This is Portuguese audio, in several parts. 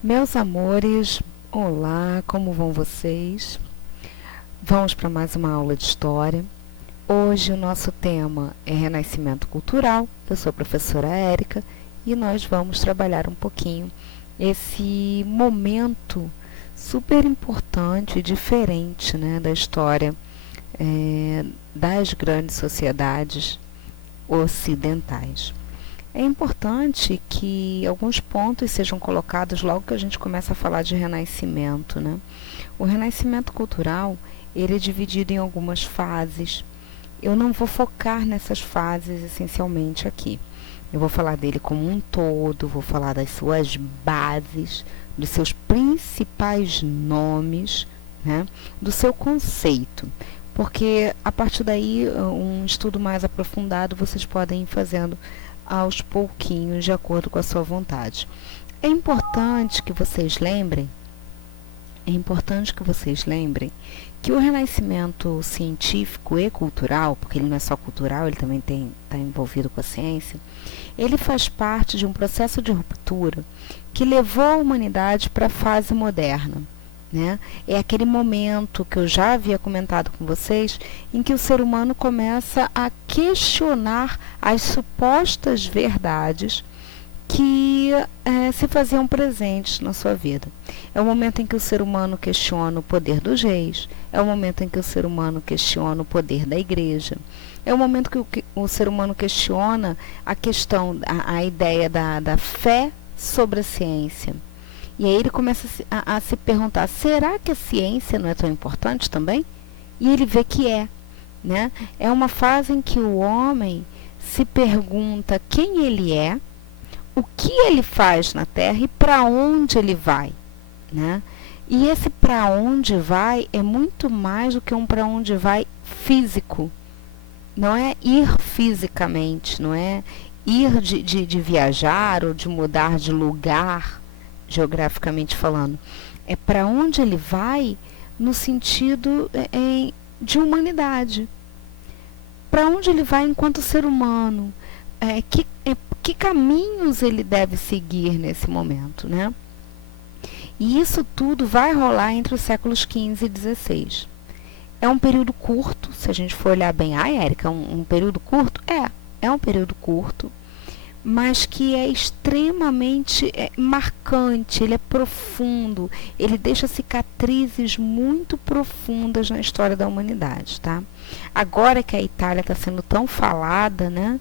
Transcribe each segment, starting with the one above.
Meus amores, olá, como vão vocês? Vamos para mais uma aula de história. Hoje o nosso tema é Renascimento Cultural. Eu sou a professora Érica e nós vamos trabalhar um pouquinho esse momento super importante e diferente, né, da história das grandes sociedades ocidentais. É importante que alguns pontos sejam colocados logo que a gente começa a falar de renascimento, né? O renascimento cultural, ele é dividido em algumas fases. Eu não vou focar nessas fases essencialmente aqui. Eu vou falar dele como um todo, vou falar das suas bases, dos seus principais nomes, né? Do seu conceito. Porque a partir daí, um estudo mais aprofundado, vocês podem ir fazendo aos pouquinhos, de acordo com a sua vontade. É importante que vocês lembrem que o renascimento científico e cultural, porque ele não é só cultural, ele também está envolvido com a ciência, ele faz parte de um processo de ruptura que levou a humanidade para a fase moderna. Né? É aquele momento que eu já havia comentado com vocês, em que o ser humano começa a questionar as supostas verdades que se faziam presentes na sua vida. É o momento em que o ser humano questiona o poder dos reis, é o momento em que o ser humano questiona o poder da igreja, é o momento que o ser humano questiona a questão, a ideia da fé sobre a ciência. E aí ele começa a se perguntar, será que a ciência não é tão importante também? E ele vê que é. Né? É uma fase em que o homem se pergunta quem ele é, o que ele faz na Terra e para onde ele vai. Né? E esse para onde vai é muito mais do que um para onde vai físico. Não é ir fisicamente, não é ir de viajar ou de mudar de lugar, geograficamente falando. É para onde ele vai no sentido de humanidade. Para onde ele vai enquanto ser humano. Que caminhos ele deve seguir nesse momento, né? E isso tudo vai rolar entre os séculos XV e XVI. É um período curto, se a gente for olhar bem. Érica, um período curto? É um período curto, mas que é extremamente marcante, ele é profundo, ele deixa cicatrizes muito profundas na história da humanidade, tá? Agora que a Itália está sendo tão falada, né,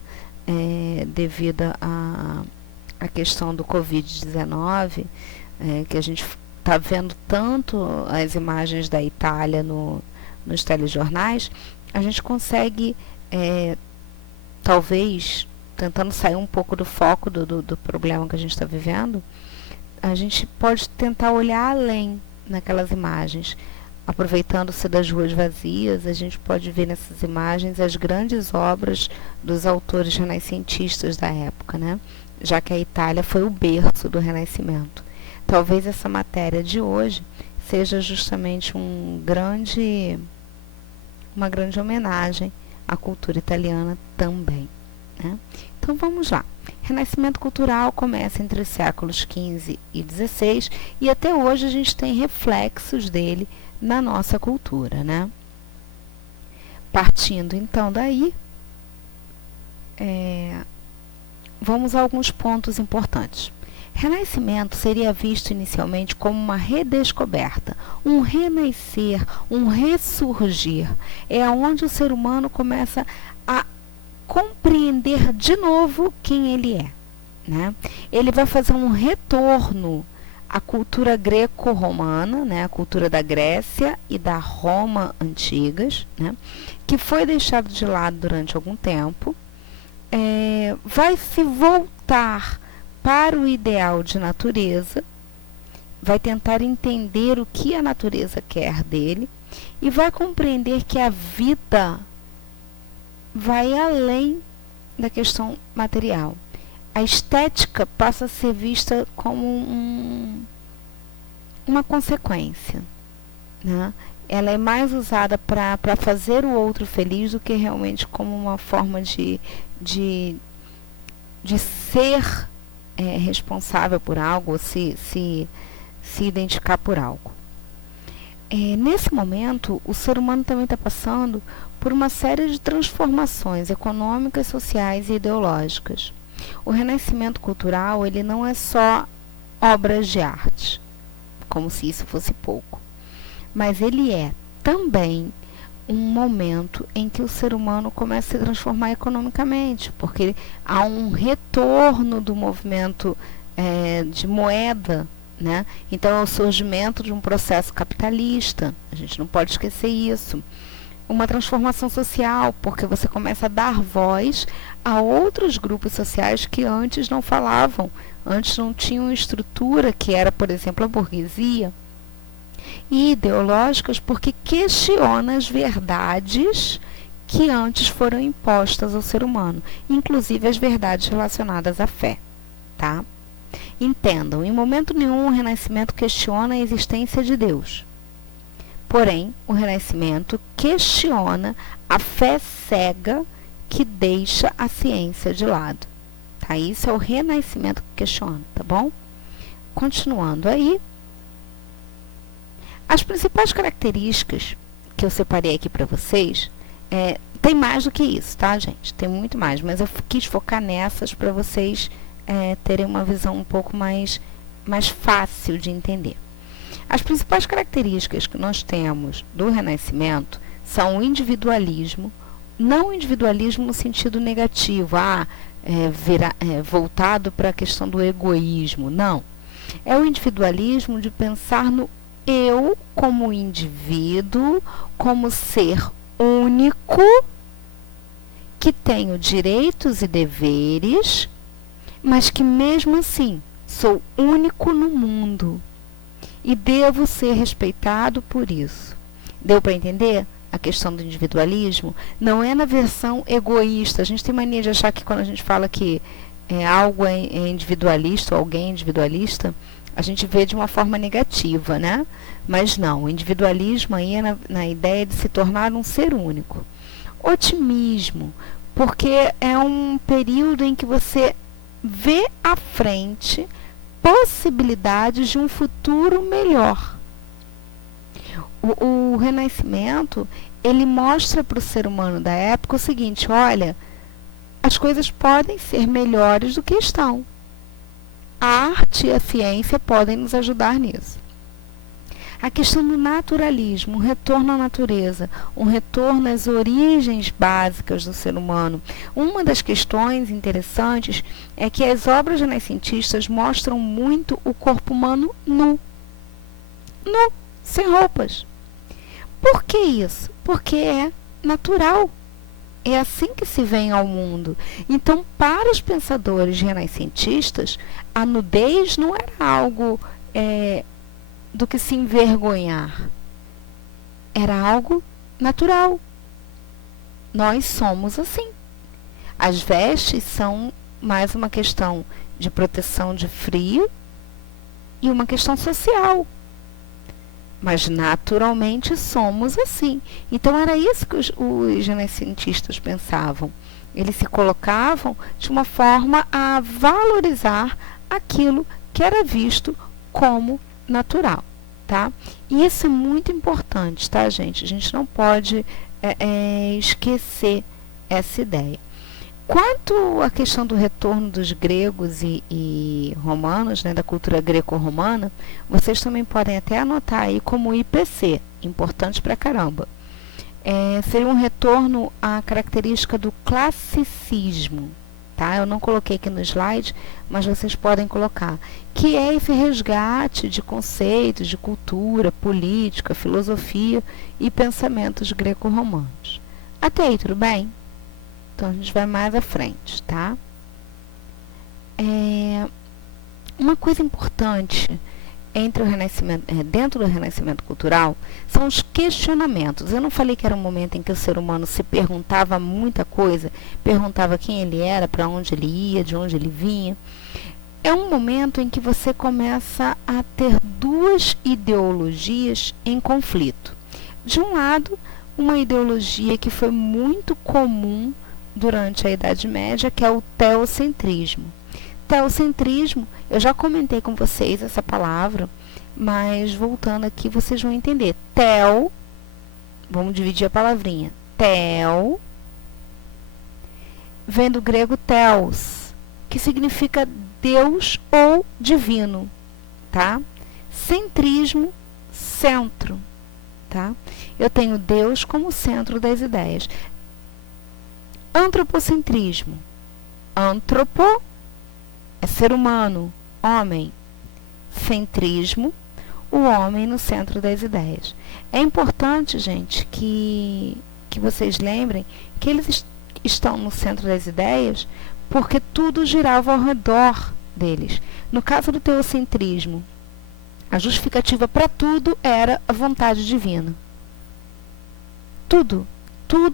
devido à questão do Covid-19, que a gente está vendo tanto as imagens da Itália nos telejornais, a gente consegue, talvez, tentando sair um pouco do foco do problema que a gente está vivendo, a gente pode tentar olhar além naquelas imagens. Aproveitando-se das ruas vazias, a gente pode ver nessas imagens as grandes obras dos autores renascentistas da época, né? Já que a Itália foi o berço do Renascimento. Talvez essa matéria de hoje seja justamente uma grande homenagem à cultura italiana também. Né? Então vamos lá. Renascimento cultural começa entre os séculos XV e XVI e até hoje a gente tem reflexos dele na nossa cultura. Né? Partindo então daí, vamos a alguns pontos importantes. Renascimento seria visto inicialmente como uma redescoberta, um renascer, um ressurgir. É onde o ser humano começa a compreender de novo quem ele é. Né? Ele vai fazer um retorno à cultura greco-romana, né? A cultura da Grécia e da Roma antigas, né? Que foi deixado de lado durante algum tempo, vai se voltar para o ideal de natureza, vai tentar entender o que a natureza quer dele e vai compreender que a vida vai além da questão material. A estética passa a ser vista como uma consequência. Né? Ela é mais usada para fazer o outro feliz do que realmente como uma forma de ser responsável por algo, ou se identificar por algo. Nesse momento, o ser humano também está passando por uma série de transformações econômicas, sociais e ideológicas. O renascimento cultural, ele não é só obras de arte, como se isso fosse pouco, mas ele é também um momento em que o ser humano começa a se transformar economicamente, porque há um retorno do movimento de moeda, né? Então é o surgimento de um processo capitalista, a gente não pode esquecer isso. Uma transformação social, porque você começa a dar voz a outros grupos sociais que antes não falavam, antes não tinham estrutura, que era, por exemplo, a burguesia, e ideológicas, porque questiona as verdades que antes foram impostas ao ser humano, inclusive as verdades relacionadas à fé, tá? Entendam, em momento nenhum o Renascimento questiona a existência de Deus. Porém, o Renascimento questiona a fé cega que deixa a ciência de lado. Tá? Isso é o Renascimento que questiona, tá bom? Continuando aí, as principais características que eu separei aqui para vocês, tem mais do que isso, tá, gente? Tem muito mais, mas eu quis focar nessas para vocês terem uma visão um pouco mais fácil de entender. As principais características que nós temos do Renascimento são o individualismo, não o individualismo no sentido negativo, voltado para a questão do egoísmo, não. É o individualismo de pensar no eu como indivíduo, como ser único, que tenho direitos e deveres, mas que mesmo assim sou único no mundo e devo ser respeitado por isso. Deu para entender a questão do individualismo? Não é na versão egoísta. A gente tem mania de achar que quando a gente fala que algo é individualista ou alguém é individualista, a gente vê de uma forma negativa, né? Mas não, o individualismo aí é na ideia de se tornar um ser único. Otimismo, porque é um período em que você vê à frente possibilidades de um futuro melhor. O Renascimento, ele mostra para o ser humano da época o seguinte: olha, as coisas podem ser melhores do que estão. A arte e a ciência podem nos ajudar nisso. A questão do naturalismo, um retorno à natureza, um retorno às origens básicas do ser humano. Uma das questões interessantes é que as obras renascentistas mostram muito o corpo humano nu, sem roupas. Por que isso? Porque é natural. É assim que se vem ao mundo. Então, para os pensadores renascentistas, a nudez não era algo do que se envergonhar. Era algo natural. Nós somos assim. As vestes são mais uma questão de proteção de frio e uma questão social. Mas naturalmente somos assim. Então era isso que os renascentistas pensavam. Eles se colocavam de uma forma a valorizar aquilo que era visto como natural, tá? E isso é muito importante, tá, gente? A gente não pode esquecer essa ideia. Quanto à questão do retorno dos gregos e romanos, né, da cultura greco-romana, vocês também podem até anotar aí como IPC, importante pra caramba. Seria um retorno à característica do classicismo, tá? Eu não coloquei aqui no slide, mas vocês podem colocar, que é esse resgate de conceitos de cultura, política, filosofia e pensamentos greco-romanos. Até aí, tudo bem? Então, a gente vai mais à frente, tá? Uma coisa importante dentro do Renascimento cultural são os questionamentos. Eu não falei que era um momento em que o ser humano se perguntava muita coisa, perguntava quem ele era, para onde ele ia, de onde ele vinha. É um momento em que você começa a ter duas ideologias em conflito. De um lado, uma ideologia que foi muito comum durante a Idade Média, que é o teocentrismo. Teocentrismo, eu já comentei com vocês essa palavra, mas voltando aqui vocês vão entender. Teo, vamos dividir a palavrinha. Teo, vem do grego theos, que significa Deus ou divino, tá? Centrismo, centro, tá? Eu tenho Deus como centro das ideias. Antropocentrismo. Antropo é ser humano, homem. Centrismo, o homem no centro das ideias. É importante, gente, que vocês lembrem que eles estão no centro das ideias porque tudo girava ao redor deles. No caso do teocentrismo, a justificativa para tudo era a vontade divina. Tudo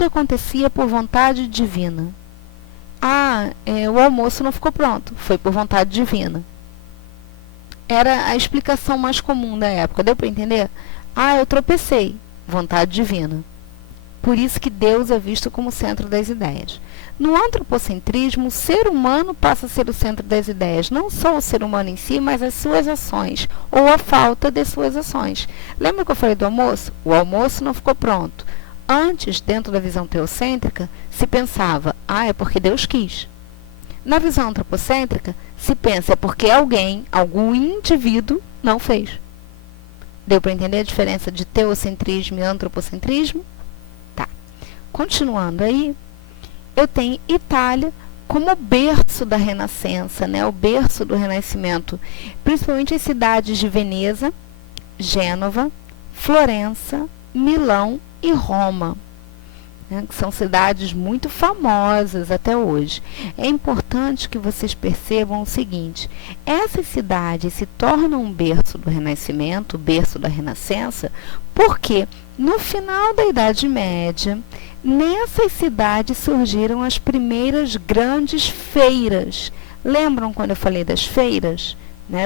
acontecia por vontade divina. O almoço não ficou pronto, foi por vontade divina. Era a explicação mais comum da época, deu para entender? Eu tropecei, vontade divina. Por isso que Deus é visto como centro das ideias. No antropocentrismo, o ser humano passa a ser o centro das ideias. Não só o ser humano em si, mas as suas ações, ou a falta de suas ações. Lembra que eu falei do almoço? O almoço não ficou pronto. Antes, dentro da visão teocêntrica, se pensava, é porque Deus quis. Na visão antropocêntrica, se pensa, é porque algum indivíduo, não fez. Deu para entender a diferença de teocentrismo e antropocentrismo? Tá. Continuando aí, eu tenho Itália como berço da Renascença, né? O berço do Renascimento. Principalmente as cidades de Veneza, Gênova, Florença, Milão e Roma, né, que são cidades muito famosas até hoje. É importante que vocês percebam o seguinte: essas cidades se tornam um berço do Renascimento, berço da Renascença, porque no final da Idade Média, nessas cidades surgiram as primeiras grandes feiras. Lembram quando eu falei das feiras? Né,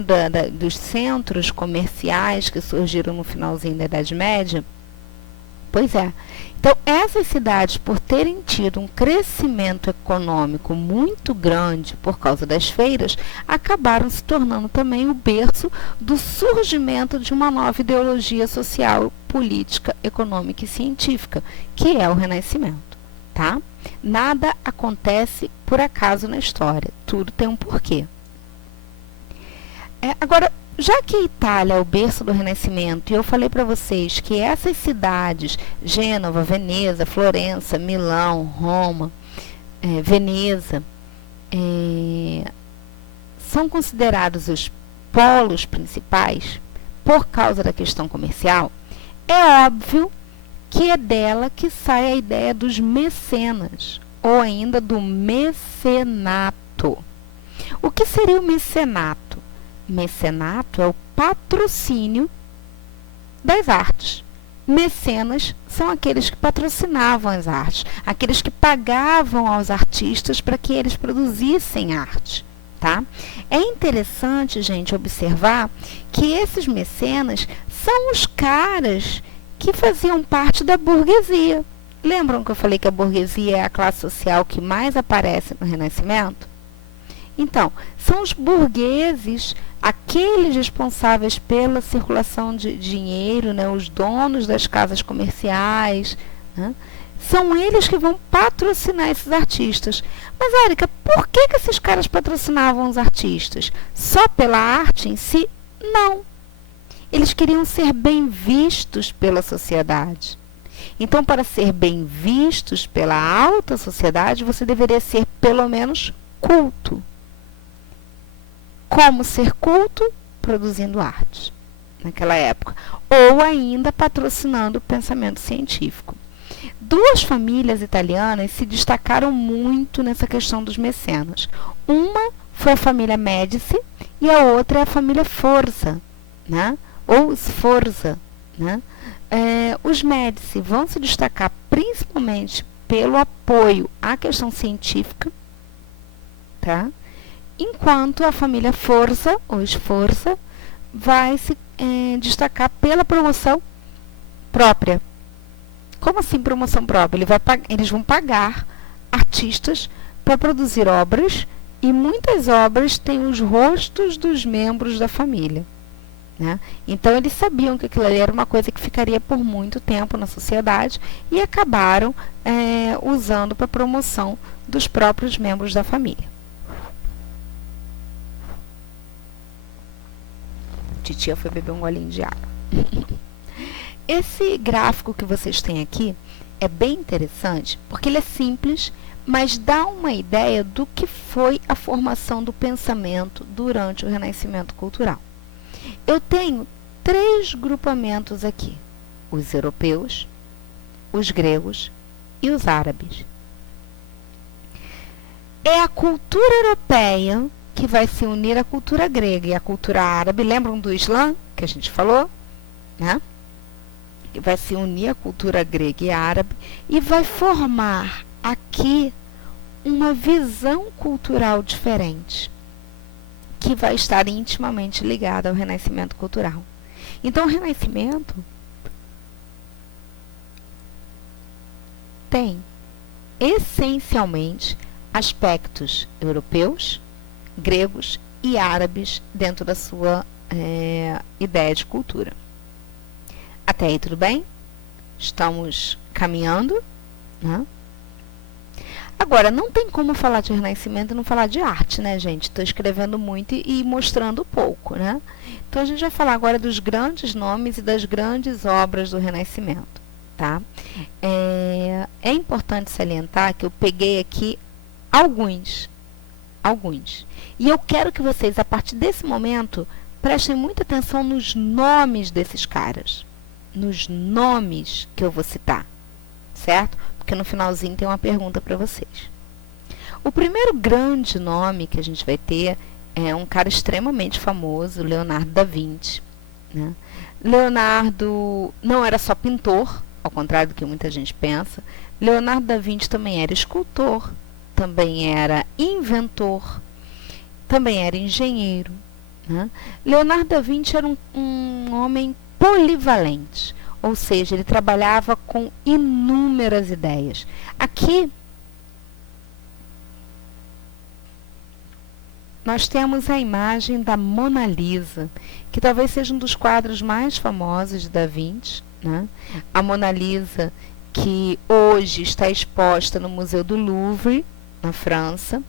dos centros comerciais que surgiram no finalzinho da Idade Média? Pois é. Então, essas cidades, por terem tido um crescimento econômico muito grande por causa das feiras, acabaram se tornando também o berço do surgimento de uma nova ideologia social, política, econômica e científica, que é o Renascimento, tá? Nada acontece por acaso na história, tudo tem um porquê. Agora, já que a Itália é o berço do Renascimento, e eu falei para vocês que essas cidades, Gênova, Veneza, Florença, Milão, Roma, Veneza, são considerados os polos principais por causa da questão comercial, é óbvio que é dela que sai a ideia dos mecenas, ou ainda do mecenato. O que seria o mecenato? Mecenato é o patrocínio das artes. Mecenas são aqueles que patrocinavam as artes, aqueles que pagavam aos artistas para que eles produzissem arte, tá? É interessante, gente, observar que esses mecenas são os caras que faziam parte da burguesia. Lembram que eu falei que a burguesia é a classe social que mais aparece no Renascimento? Então, são os burgueses, aqueles responsáveis pela circulação de dinheiro, né, os donos das casas comerciais, né, são eles que vão patrocinar esses artistas. Mas, Érica, por que esses caras patrocinavam os artistas? Só pela arte em si? Não. Eles queriam ser bem vistos pela sociedade. Então, para ser bem vistos pela alta sociedade, você deveria ser, pelo menos, culto. Como ser culto? Produzindo arte, naquela época. Ou ainda patrocinando o pensamento científico. Duas famílias italianas se destacaram muito nessa questão dos mecenas. Uma foi a família Médici e a outra é a família Forza, né? Ou Sforza, né? Os Médici vão se destacar principalmente pelo apoio à questão científica, tá? Enquanto a família Forza, ou Sforza, vai se destacar pela promoção própria. Como assim promoção própria? Eles vão pagar artistas para produzir obras E muitas obras têm os rostos dos membros da família, né? Então eles sabiam que aquilo ali era uma coisa que ficaria por muito tempo na sociedade e acabaram usando para promoção dos próprios membros da família. Titia foi beber um golinho de água. Esse gráfico que vocês têm aqui é bem interessante porque ele é simples, mas dá uma ideia do que foi a formação do pensamento durante o Renascimento cultural. Eu tenho 3 grupamentos aqui: os europeus, os gregos e os árabes. É a cultura europeia que vai se unir à cultura grega e à cultura árabe. Lembram do Islã, que a gente falou? Né? Que vai se unir à cultura grega e árabe e vai formar aqui uma visão cultural diferente, que vai estar intimamente ligada ao Renascimento cultural. Então, o Renascimento tem, essencialmente, aspectos europeus, gregos e árabes dentro da sua ideia de cultura. Até aí, tudo bem? Estamos caminhando, né? Agora, não tem como falar de Renascimento e não falar de arte, né, gente? Estou escrevendo muito e mostrando pouco, né? Então, a gente vai falar agora dos grandes nomes e das grandes obras do Renascimento, tá? É importante salientar que eu peguei aqui alguns. E eu quero que vocês, a partir desse momento, prestem muita atenção nos nomes desses caras. Nos nomes que eu vou citar, certo? Porque no finalzinho tem uma pergunta para vocês. O primeiro grande nome que a gente vai ter é um cara extremamente famoso, Leonardo da Vinci, né? Leonardo não era só pintor, ao contrário do que muita gente pensa. Leonardo da Vinci também era escultor, também era inventor, também era engenheiro, né? Leonardo da Vinci era um homem polivalente, ou seja, ele trabalhava com inúmeras ideias. Aqui nós temos a imagem da Mona Lisa, que talvez seja um dos quadros mais famosos de Da Vinci, né? A Mona Lisa, que hoje está exposta no Museu do Louvre, na França.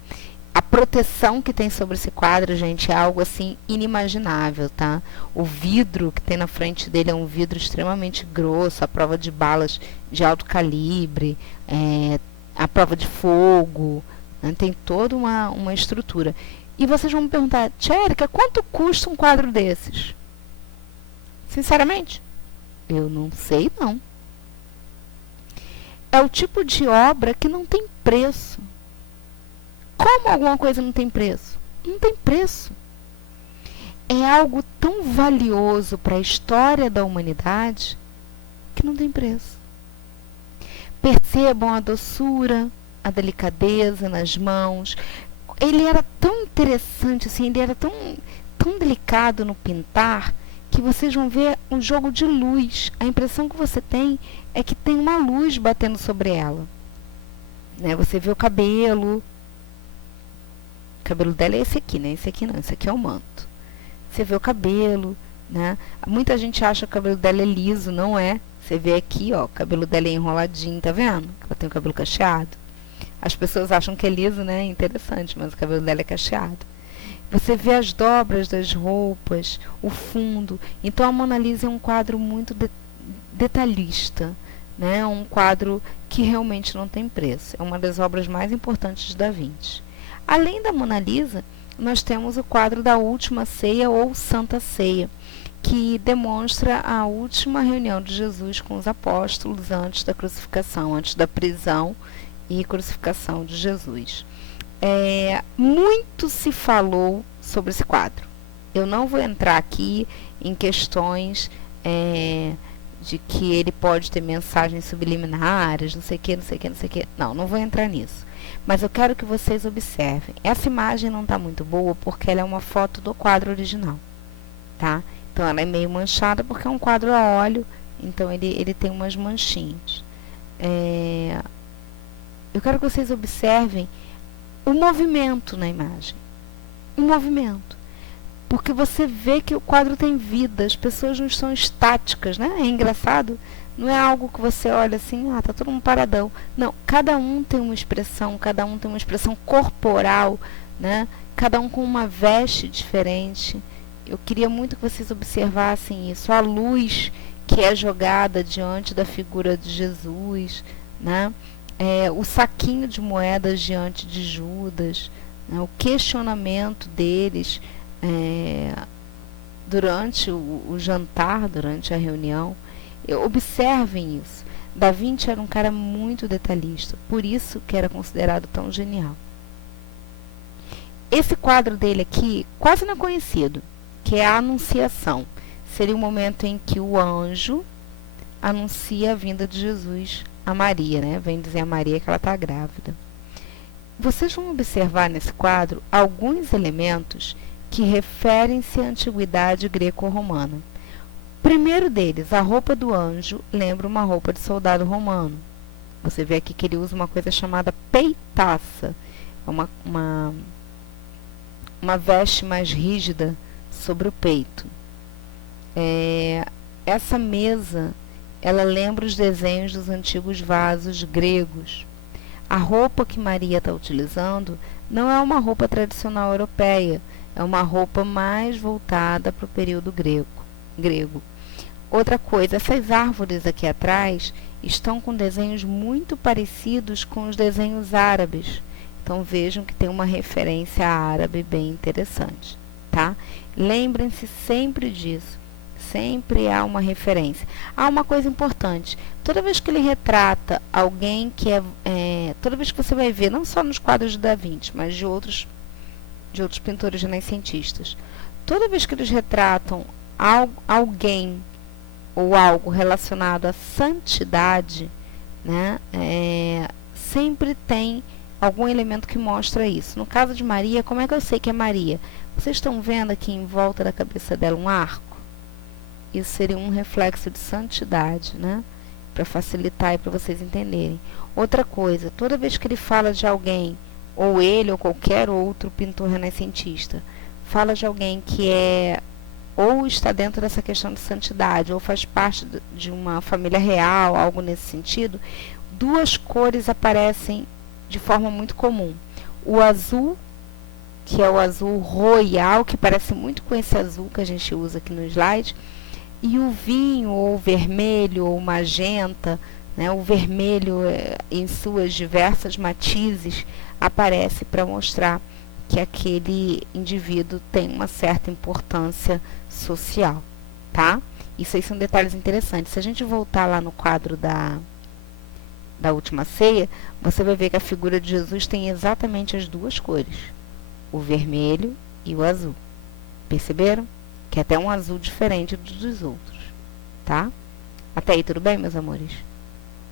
A proteção que tem sobre esse quadro, gente, é algo assim inimaginável, tá? O vidro que tem na frente dele é um vidro extremamente grosso, à prova de balas de alto calibre, à prova de fogo, né? Tem toda uma estrutura. E vocês vão me perguntar, tia Érica, quanto custa um quadro desses? Sinceramente, eu não sei, não. É o tipo de obra que não tem preço. Como alguma coisa não tem preço? Não tem preço. É algo tão valioso para a história da humanidade que não tem preço. Percebam a doçura, a delicadeza nas mãos. Ele era tão interessante, assim, ele era tão delicado no pintar, que vocês vão ver um jogo de luz. A impressão que você tem é que tem uma luz batendo sobre ela, né? Você vê o cabelo dela é esse aqui, né? Esse aqui não, esse aqui é o manto. Você vê o cabelo, né? Muita gente acha que o cabelo dela é liso, não é? Você vê aqui, ó, o cabelo dela é enroladinho, tá vendo? Ela tem o cabelo cacheado. As pessoas acham que é liso, né? Interessante, mas o cabelo dela é cacheado. Você vê as dobras das roupas, o fundo. Então, a Mona Lisa é um quadro muito detalhista, né? Um quadro que realmente não tem preço. É uma das obras mais importantes de Da Vinci. Além da Mona Lisa, nós temos o quadro da Última Ceia ou Santa Ceia, que demonstra a última reunião de Jesus com os apóstolos antes da crucificação, antes da prisão e crucificação de Jesus. Muito se falou sobre esse quadro. Eu não vou entrar aqui em questões de que ele pode ter mensagens subliminares, não sei o que, não sei o que, não sei o que. Não vou entrar nisso. Mas eu quero que vocês observem. Essa imagem não está muito boa porque ela é uma foto do quadro original, tá? Então ela é meio manchada porque é um quadro a óleo, então ele tem umas manchinhas. Eu quero que vocês observem o movimento na imagem. O movimento. Porque você vê que o quadro tem vida, as pessoas não estão estáticas, né? É engraçado, não é algo que você olha assim, tá todo mundo paradão. Não, cada um tem uma expressão, cada um tem uma expressão corporal, né? Cada um com uma veste diferente. Eu queria muito que vocês observassem isso. A luz que é jogada diante da figura de Jesus, né? O saquinho de moedas diante de Judas, né? O questionamento deles durante o jantar, durante a reunião. Observem isso. Da Vinci era um cara muito detalhista, por isso que era considerado tão genial. Esse quadro dele aqui quase não é conhecido, que é a Anunciação. Seria o momento em que o anjo anuncia a vinda de Jesus a Maria, né? Vem dizer a Maria que ela está grávida. Vocês vão observar nesse quadro alguns elementos que referem-se à antiguidade greco-romana. Primeiro deles, a roupa do anjo lembra uma roupa de soldado romano. Você vê aqui que ele usa uma coisa chamada peitaça, uma veste mais rígida sobre o peito. Essa mesa, ela lembra os desenhos dos antigos vasos gregos. A roupa que Maria está utilizando não é uma roupa tradicional europeia, é uma roupa mais voltada para o período grego. Outra coisa, essas árvores aqui atrás estão com desenhos muito parecidos com os desenhos árabes. Então vejam que tem uma referência árabe bem interessante, tá? Lembrem-se sempre disso. Sempre há uma referência. Há uma coisa importante. Toda vez que ele retrata alguém que toda vez que você vai ver, não só nos quadros de Da Vinci, mas de outros pintores renascentistas, toda vez que eles retratam alguém ou algo relacionado à santidade, né, sempre tem algum elemento que mostra isso. No caso de Maria, como é que eu sei que é Maria? Vocês estão vendo aqui em volta da cabeça dela um arco? Isso seria um reflexo de santidade, né? Para facilitar e para vocês entenderem. Outra coisa, toda vez que ele fala de alguém, ou ele ou qualquer outro pintor renascentista, fala de alguém que ou está dentro dessa questão de santidade, ou faz parte de uma família real, algo nesse sentido, duas cores aparecem de forma muito comum. O azul, que é o azul royal, que parece muito com esse azul que a gente usa aqui no slide, e o vinho, ou o vermelho, ou magenta, né? O vermelho em suas diversas matizes aparece para mostrar que aquele indivíduo tem uma certa importância social, tá? Isso aí são detalhes interessantes. Se a gente voltar lá no quadro da Última Ceia, você vai ver que a figura de Jesus tem exatamente as duas cores, o vermelho e o azul. Perceberam? Que é até um azul diferente dos outros, tá? Até aí tudo bem, meus amores?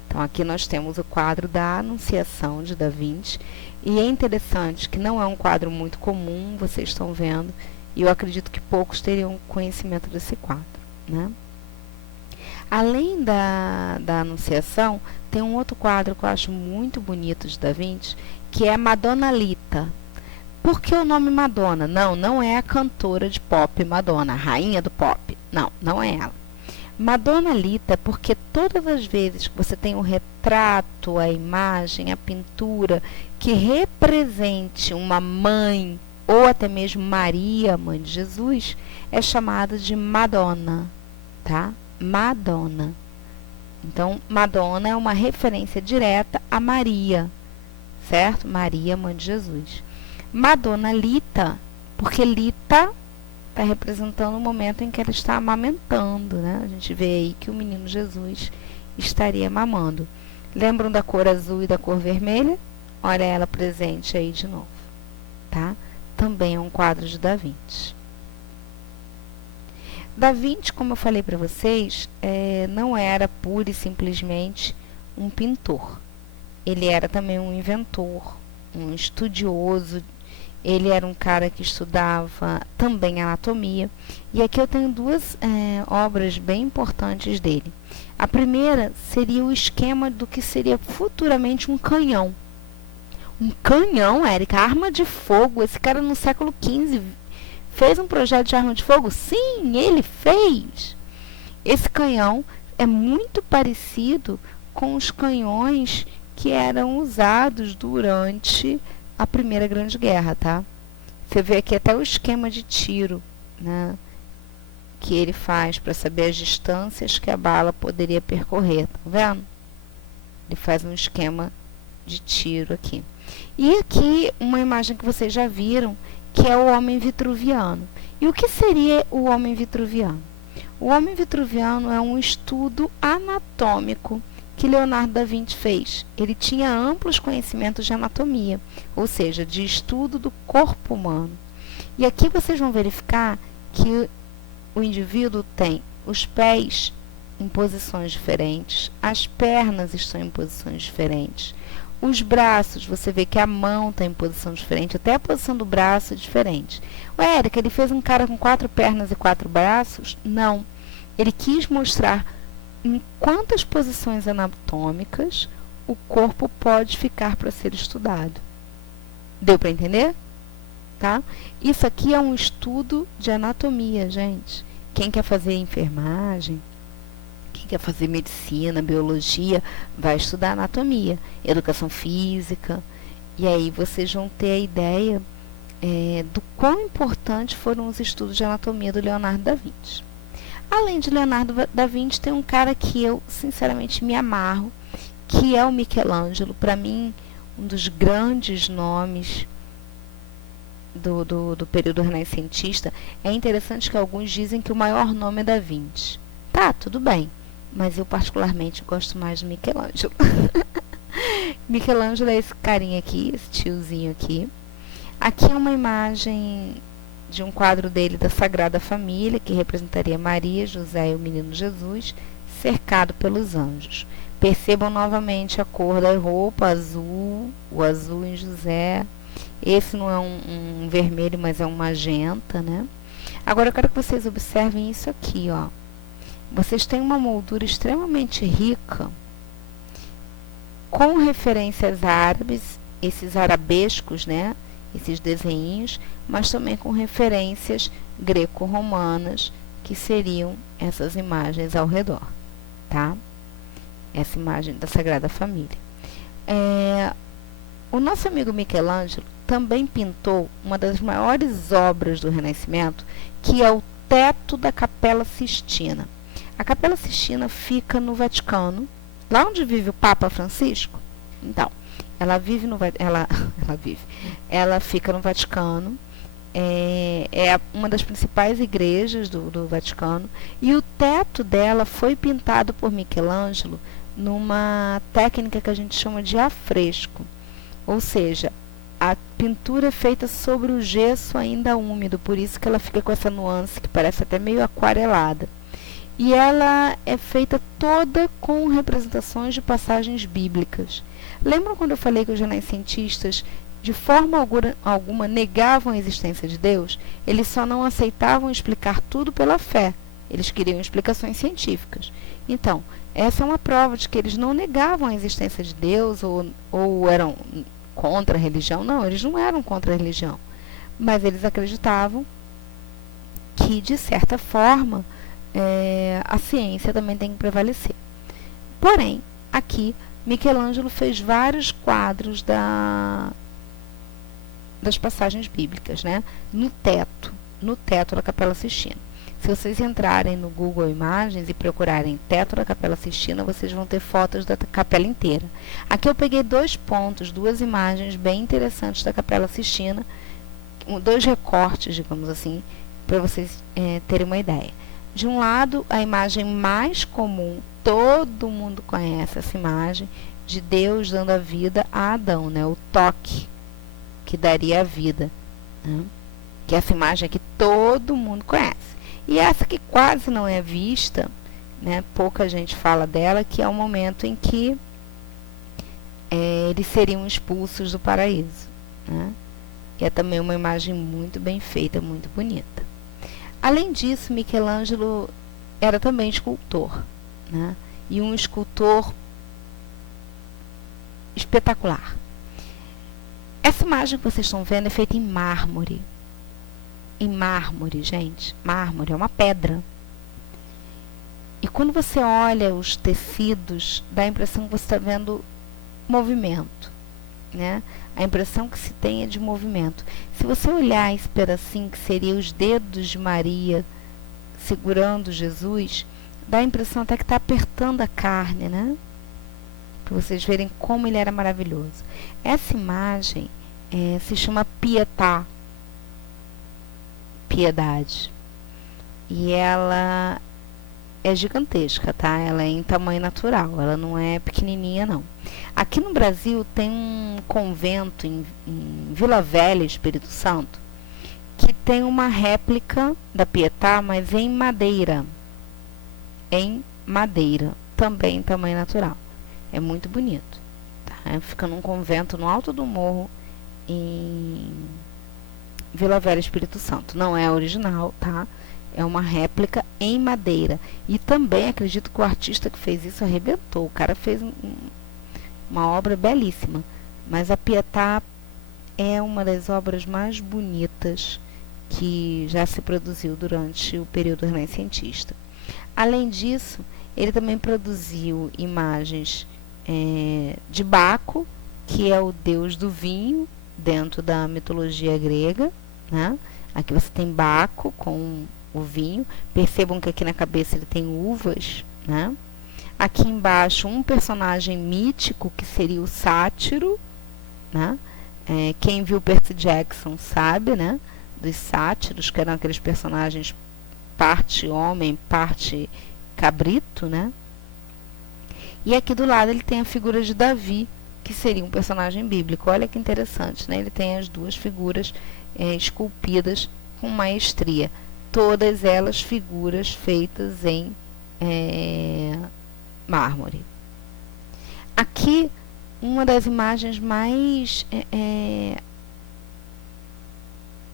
Então aqui nós temos o quadro da Anunciação de Da Vinci, e é interessante que não é um quadro muito comum, vocês estão vendo, e eu acredito que poucos teriam conhecimento desse quadro, né? Além da Anunciação, tem um outro quadro que eu acho muito bonito de Da Vinci, que é Madonna Lita. Por que o nome Madonna? Não é a cantora de pop Madonna, a rainha do pop. Não é ela. Madonna Lita, porque todas as vezes que você tem o retrato, a imagem, a pintura, que represente uma mãe, ou até mesmo Maria, mãe de Jesus, é chamada de Madonna, tá? Madonna. Então, Madonna é uma referência direta a Maria, certo? Maria, mãe de Jesus. Madonna Lita, porque Lita está representando o momento em que ela está amamentando, né? A gente vê aí que o menino Jesus estaria mamando. Lembram da cor azul e da cor vermelha? Olha ela presente aí de novo, tá? Também é um quadro de Da Vinci. Da Vinci, como eu falei para vocês, não era pura e simplesmente um pintor. Ele era também um inventor, um estudioso. Ele era um cara que estudava também anatomia. E aqui eu tenho duas obras bem importantes dele. A primeira seria o esquema do que seria futuramente um canhão. Um canhão, Érica, arma de fogo. Esse cara no século XV fez um projeto de arma de fogo? Sim, ele fez. Esse canhão é muito parecido com os canhões que eram usados durante a Primeira Grande Guerra, tá? Você vê aqui até o esquema de tiro, né, que ele faz para saber as distâncias que a bala poderia percorrer, tá vendo? Ele faz um esquema de tiro aqui. E aqui uma imagem que vocês já viram, que é o homem vitruviano. E o que seria o homem vitruviano? O homem vitruviano é um estudo anatômico que Leonardo da Vinci fez. Ele tinha amplos conhecimentos de anatomia, ou seja, de estudo do corpo humano. E aqui vocês vão verificar que o indivíduo tem os pés em posições diferentes, as pernas estão em posições diferentes, os braços, você vê que a mão está em posição diferente, até a posição do braço é diferente. Ué, Érica, ele fez um cara com 4 pernas e 4 braços? Não. Ele quis mostrar em quantas posições anatômicas o corpo pode ficar para ser estudado. Deu para entender? Tá? Isso aqui é um estudo de anatomia, gente. Quem quer fazer enfermagem, quem quer fazer medicina, biologia, vai estudar anatomia, educação física, e aí vocês vão ter a ideia do quão importantes foram os estudos de anatomia do Leonardo da Vinci. Além de Leonardo da Vinci, tem um cara que eu, sinceramente, me amarro, que é o Michelangelo. Para mim, um dos grandes nomes do período renascentista. É interessante que alguns dizem que o maior nome é da Vinci. Tá, tudo bem, mas eu particularmente gosto mais do Michelangelo. Michelangelo é esse carinha aqui, esse tiozinho aqui. Aqui é uma imagem de um quadro dele da Sagrada Família, que representaria Maria, José e o menino Jesus, cercado pelos anjos. Percebam novamente a cor da roupa, azul, o azul em José. Esse não é um vermelho, mas é um magenta, né? Agora eu quero que vocês observem isso aqui, ó. Vocês têm uma moldura extremamente rica, com referências árabes, esses arabescos, né? Esses desenhos, mas também com referências greco-romanas, que seriam essas imagens ao redor, tá? Essa imagem da Sagrada Família. O nosso amigo Michelangelo também pintou uma das maiores obras do Renascimento, que é o teto da Capela Sistina. A Capela Sistina fica no Vaticano, lá onde vive o Papa Francisco. Então, ela fica no Vaticano, é uma das principais igrejas do Vaticano, e o teto dela foi pintado por Michelangelo numa técnica que a gente chama de afresco, ou seja, a pintura é feita sobre o gesso ainda úmido, por isso que ela fica com essa nuance que parece até meio aquarelada. E ela é feita toda com representações de passagens bíblicas. Lembram quando eu falei que os renascentistas de forma alguma negavam a existência de Deus? Eles só não aceitavam explicar tudo pela fé. Eles queriam explicações científicas. Então, essa é uma prova de que eles não negavam a existência de Deus ou eram contra a religião. Não, eles não eram contra a religião. Mas eles acreditavam que, de certa forma, a ciência também tem que prevalecer. Porém, aqui, Michelangelo fez vários quadros das passagens bíblicas, né? No teto da Capela Sistina. Se vocês entrarem no Google Imagens e procurarem teto da Capela Sistina, vocês vão ter fotos da capela inteira. Aqui eu peguei 2 pontos, 2 imagens bem interessantes da Capela Sistina, 2 recortes, digamos assim, para vocês terem uma ideia. De um lado, a imagem mais comum, todo mundo conhece essa imagem, de Deus dando a vida a Adão, né? O toque que daria a vida, né? Que essa imagem aqui todo mundo conhece. E essa que quase não é vista, né? Pouca gente fala dela, que é o momento em que eles seriam expulsos do paraíso, né? E é também uma imagem muito bem feita, muito bonita. Além disso, Michelangelo era também escultor, né? E um escultor espetacular. Essa imagem que vocês estão vendo é feita em mármore. Em mármore, gente. Mármore é uma pedra. E quando você olha os tecidos, dá a impressão que você está vendo movimento, né? A impressão que se tem é de movimento. Se você olhar esse pedacinho, que seria os dedos de Maria segurando Jesus, dá a impressão até que está apertando a carne, né? Para vocês verem como ele era maravilhoso. Essa imagem se chama Pietà, piedade. E ela é gigantesca, tá? Ela é em tamanho natural, ela não é pequenininha, não. Aqui no Brasil tem um convento em Vila Velha, Espírito Santo, que tem uma réplica da Pietà, mas em madeira. Em madeira, também em tamanho natural. É muito bonito. Tá? Fica num convento no alto do morro, em Vila Velha, Espírito Santo. Não é a original, tá? É uma réplica em madeira. E também acredito que o artista que fez isso arrebentou. O cara fez uma obra belíssima. Mas a Pietà é uma das obras mais bonitas que já se produziu durante o período renascentista. Além disso, ele também produziu imagens de Baco, que é o deus do vinho dentro da mitologia grega, né? Aqui você tem Baco com o vinho. Percebam que aqui na cabeça ele tem uvas, né? Aqui embaixo um personagem mítico que seria o sátiro, né? Quem viu Percy Jackson sabe, né? Dos sátiros, que eram aqueles personagens parte homem, parte cabrito, né? E aqui do lado ele tem a figura de Davi, que seria um personagem bíblico. Olha que interessante, né? Ele tem as duas figuras esculpidas com maestria. Todas elas figuras feitas em mármore. Aqui, uma das imagens mais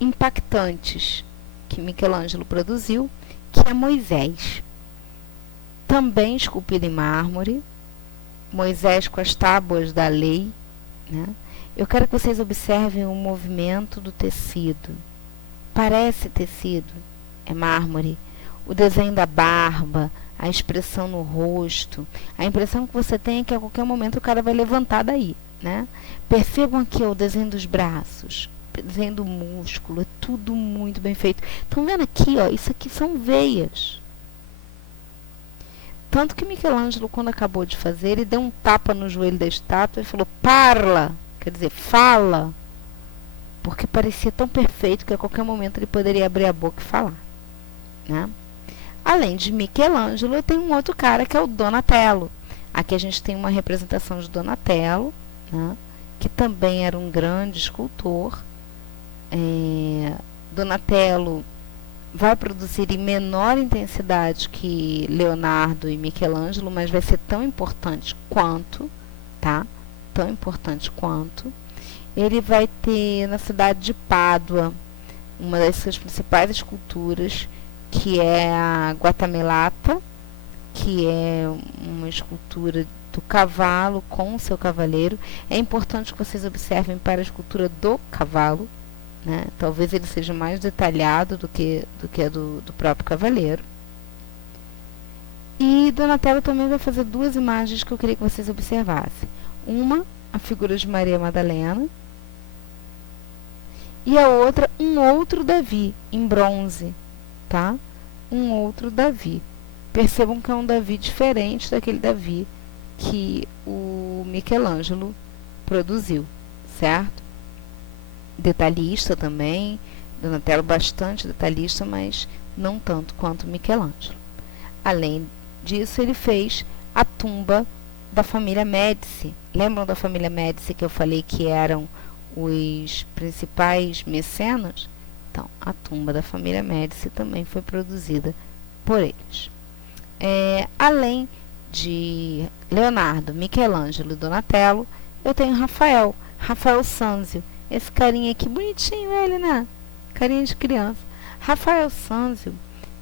impactantes que Michelangelo produziu, que é Moisés. Também esculpido em mármore. Moisés com as tábuas da lei, né? Eu quero que vocês observem o movimento do tecido. Parece tecido, é mármore. O desenho da barba, a expressão no rosto. A impressão que você tem é que a qualquer momento o cara vai levantar daí, né? Percebam aqui o desenho dos braços, o desenho do músculo, é tudo muito bem feito. Estão vendo aqui, ó, isso aqui são veias. Tanto que Michelangelo, quando acabou de fazer, ele deu um tapa no joelho da estátua e falou, parla, quer dizer, fala, porque parecia tão perfeito que a qualquer momento ele poderia abrir a boca e falar, né? Além de Michelangelo, eu tenho um outro cara que é o Donatello. Aqui a gente tem uma representação de Donatello, né? Que também era um grande escultor. Donatello vai produzir em menor intensidade que Leonardo e Michelangelo, mas vai ser tão importante quanto, tá? Tão importante quanto. Ele vai ter na cidade de Pádua uma das suas principais esculturas, que é a Guatamelata, que é uma escultura do cavalo com o seu cavaleiro. É importante que vocês observem para a escultura do cavalo, né? Talvez ele seja mais detalhado do que a do próprio cavaleiro. E Donatello também vai fazer duas imagens que eu queria que vocês observassem. Uma, a figura de Maria Madalena, e a outra, um outro Davi, em bronze, tá? Um outro Davi. Percebam que é um Davi diferente daquele Davi que o Michelangelo produziu, certo? Detalhista também, Donatello bastante detalhista, mas não tanto quanto Michelangelo. Além disso, ele fez a tumba da família Médici. Lembram da família Médici que eu falei que eram os principais mecenas? Então, a tumba da família Médici também foi produzida por eles. Além de Leonardo, Michelangelo e Donatello, eu tenho Rafael Sanzio. Esse carinha aqui, bonitinho ele, né? Carinha de criança. Rafael Sanzio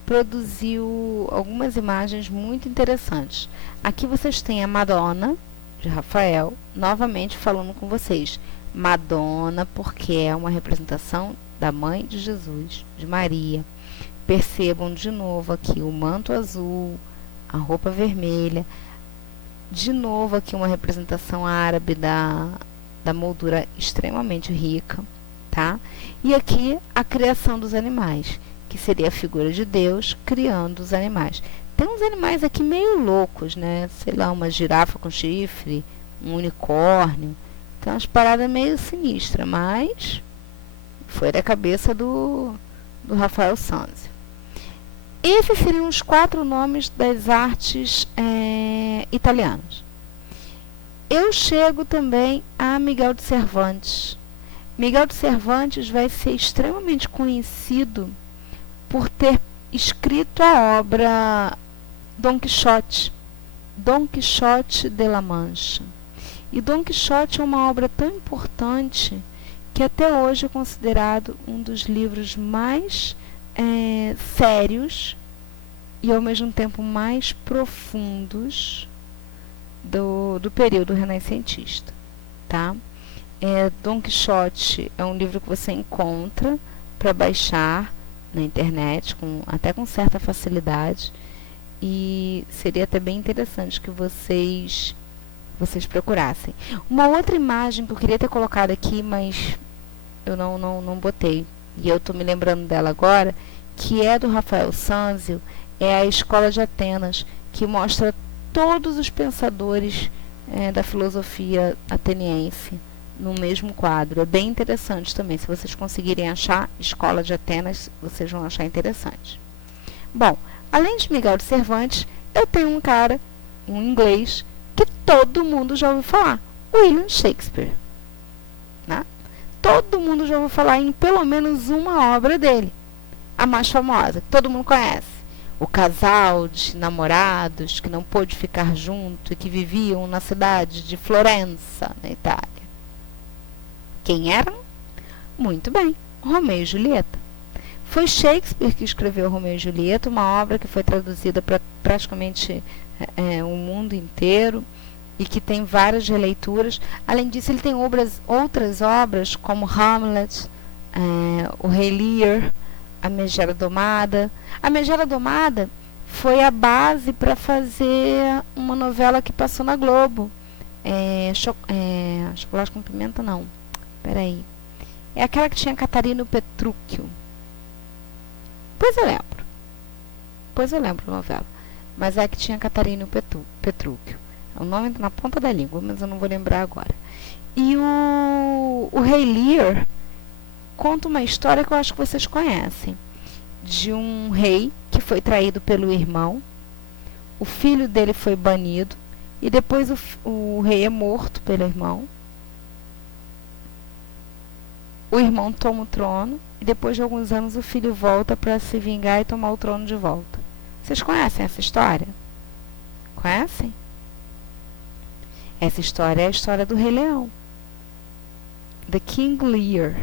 produziu algumas imagens muito interessantes. Aqui vocês têm a Madonna, de Rafael, novamente falando com vocês. Madonna, porque é uma representação da mãe de Jesus, de Maria. Percebam de novo aqui o manto azul, a roupa vermelha. De novo aqui uma representação árabe da moldura extremamente rica, tá? E aqui a criação dos animais, que seria a figura de Deus criando os animais. Tem uns animais aqui meio loucos, né? Sei lá, uma girafa com chifre, um unicórnio. Tem umas paradas meio sinistras, mas foi da cabeça do Rafael Sanzio. Esses seriam os 4 nomes das artes italianas. Eu chego também a Miguel de Cervantes. Miguel de Cervantes vai ser extremamente conhecido por ter escrito a obra Dom Quixote, Dom Quixote de la Mancha. E Dom Quixote é uma obra tão importante que até hoje é considerado um dos livros mais sérios e ao mesmo tempo mais profundos do período renascentista, tá? Dom Quixote é um livro que você encontra para baixar na internet, até com certa facilidade, e seria até bem interessante que vocês procurassem. Uma outra imagem que eu queria ter colocado aqui, mas eu não botei, e eu estou me lembrando dela agora, que é do Rafael Sanzio, é a Escola de Atenas, que mostra todos os pensadores da filosofia ateniense no mesmo quadro. É bem interessante também. Se vocês conseguirem achar Escola de Atenas, vocês vão achar interessante. Bom, além de Miguel de Cervantes, eu tenho um cara, um inglês, que todo mundo já ouviu falar. William Shakespeare. Né? Todo mundo já ouviu falar em pelo menos uma obra dele. A mais famosa, que todo mundo conhece. O casal de namorados que não pôde ficar junto e que viviam na cidade de Florença, na Itália. Quem eram? Muito bem, Romeu e Julieta. Foi Shakespeare que escreveu Romeu e Julieta, uma obra que foi traduzida para praticamente o mundo inteiro e que tem várias releituras. Além disso, ele tem outras obras como Hamlet, o Rei Lear, a Megera Domada. A Megera Domada foi a base para fazer uma novela que passou na Globo. Chocolate com Pimenta, não. Peraí. É aquela que tinha Catarina Petrúquio. Pois eu lembro a novela. Mas é a que tinha Catarina Petrúquio. O nome está na ponta da língua, mas eu não vou lembrar agora. E o Rei Lear conta uma história que eu acho que vocês conhecem. De um rei que foi traído pelo irmão. O filho dele foi banido. E depois o rei é morto pelo irmão. O irmão toma o trono. E depois de alguns anos o filho volta para se vingar e tomar o trono de volta. Vocês conhecem essa história? Conhecem? Essa história é a história do Rei Leão. The King Lear.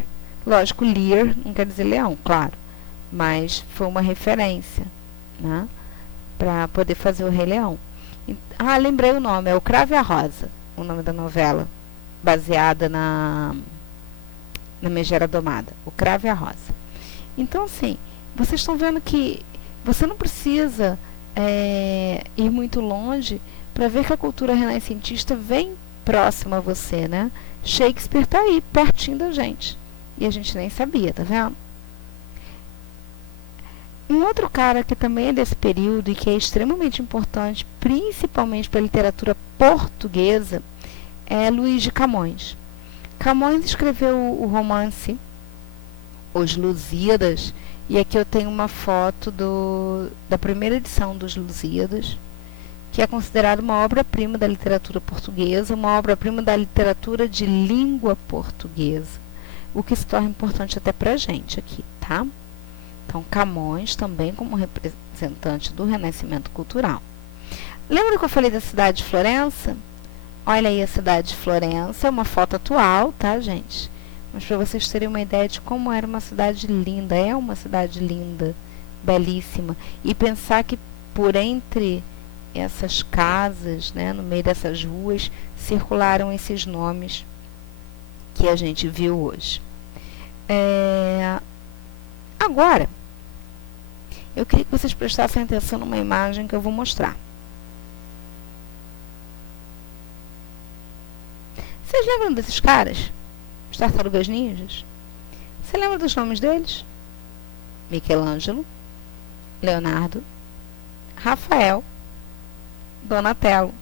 Lógico, Lear não quer dizer leão, claro. Mas foi uma referência, né? Para poder fazer o Rei Leão. Lembrei o nome. É o Cravo e a Rosa. O nome da novela. Baseada na Megera Domada. O Cravo e a Rosa. Então, assim, vocês estão vendo que você não precisa ir muito longe para ver que a cultura renascentista vem próxima a você, né? Shakespeare está aí, pertinho da gente. E a gente nem sabia, tá vendo? Um outro cara que também é desse período e que é extremamente importante, principalmente para a literatura portuguesa, é Luís de Camões. Camões escreveu o romance Os Lusíadas, e aqui eu tenho uma foto da primeira edição dos Lusíadas, que é considerada uma obra-prima da literatura portuguesa, uma obra-prima da literatura de língua portuguesa, o que se torna importante até para a gente aqui, tá? Então, Camões também como representante do Renascimento cultural. Lembra que eu falei da cidade de Florença? Olha aí a cidade de Florença, é uma foto atual, tá, gente? Mas para vocês terem uma ideia de como era uma cidade linda, é uma cidade linda, belíssima. E pensar que por entre essas casas, né, no meio dessas ruas, circularam esses nomes que a gente viu hoje. Agora, eu queria que vocês prestassem atenção numa imagem que eu vou mostrar. Vocês lembram desses caras? Os tartarugas ninjas? Você lembra dos nomes deles? Michelangelo, Leonardo, Rafael, Donatello.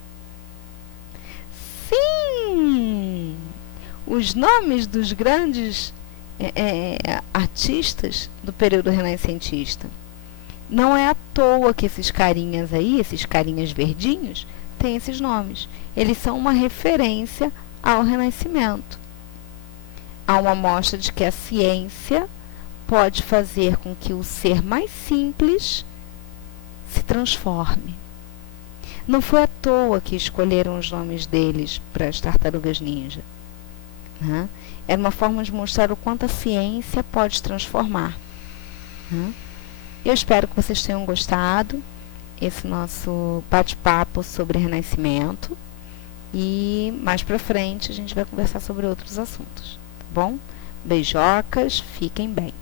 Sim! Os nomes dos grandes artistas do período renascentista. Não é à toa que esses carinhas aí, esses carinhas verdinhos, têm esses nomes. Eles são uma referência ao Renascimento. Há uma mostra de que a ciência pode fazer com que o ser mais simples se transforme. Não foi à toa que escolheram os nomes deles para as tartarugas ninja. Né? Era uma forma de mostrar o quanto a ciência pode transformar. Né? Eu espero que vocês tenham gostado esse nosso bate-papo sobre Renascimento. E mais pra frente a gente vai conversar sobre outros assuntos, tá bom? Beijocas, fiquem bem.